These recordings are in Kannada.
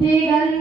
Digan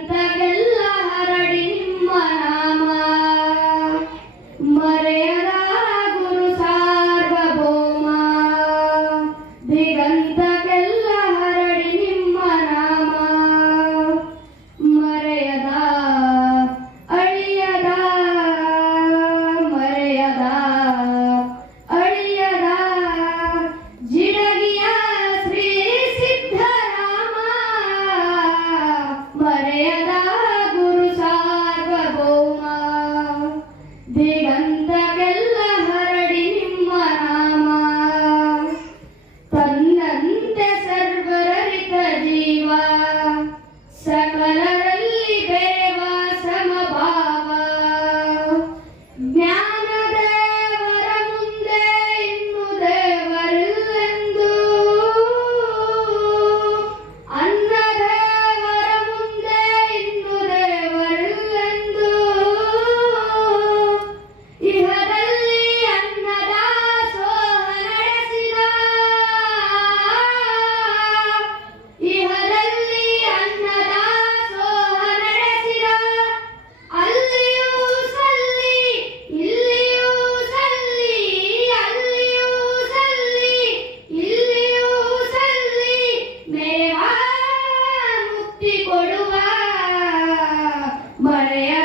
ಕೊಡುವ ಮರೆಯ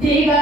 ದೇವ